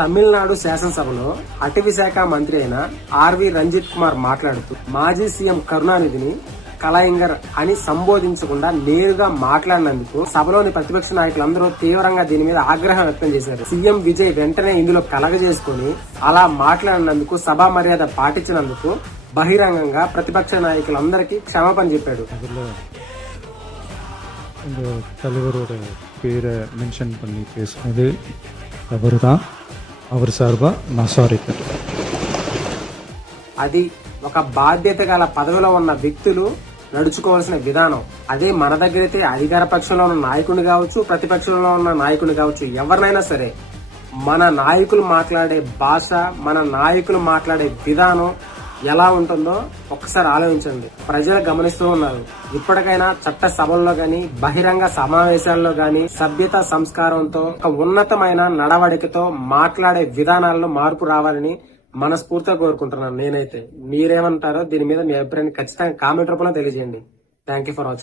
తమిళనాడు శాసనసభలో అటవీ శాఖ మంత్రి అయిన ఆర్వి రంజిత్ కుమార్ మాట్లాడుతూ మాజీ సీఎం కరుణానిధిని కలయింగర్ అని సంబోధించకుండా నేరుగా మాట్లాడినందుకు సభలోని ప్రతిపక్ష నాయకులందరూ తీవ్రంగా దీని మీద ఆగ్రహం వ్యక్తం చేశారు. సీఎం విజయ్ వెంటనే ఇందులో కలగజేసుకుని అలా మాట్లాడినందుకు సభా మర్యాద పాటించినందుకు బహిరంగంగా ప్రతిపక్ష నాయకులందరికీ క్షమాపణ చెప్పాడు. இந்த தலைவரோட பேரை மென்ஷன் பண்ணி பேசுனது அவர் தான். அவர் சார்பா நான் సారీ கேட்டேன். అది ఒక బాధ్యత గల పదవిలో ఉన్న వ్యక్తులు నడుచుకోవాల్సిన విధానం. అదే మన దగ్గర అయితే అధికార పక్షంలో ఉన్న నాయకుని కావచ్చు, ప్రతిపక్షంలో ఉన్న నాయకుని కావచ్చు, ఎవరినైనా సరే మన నాయకులు మాట్లాడే భాష, మన నాయకులు మాట్లాడే విధానం ఎలా ఉంటుందో ఒక్కసారి ఆలోచించండి. ప్రజలు గమనిస్తూ ఉన్నారు. ఇప్పటికైనా చట్ట సభల్లో గాని, బహిరంగ సమావేశాల్లో గాని సభ్యత సంస్కారంతో ఒక ఉన్నతమైన నడవడికతో మాట్లాడే విధానాల్లో మార్పు రావాలని మనస్ఫూర్తిగా కోరుకుంటున్నాను. నేనైతే మీరేమంటారో దీని మీద మీ అభిప్రాయాన్ని ఖచ్చితంగా కామెంట్ రూపంలో తెలియజేయండి. Thank you for watching.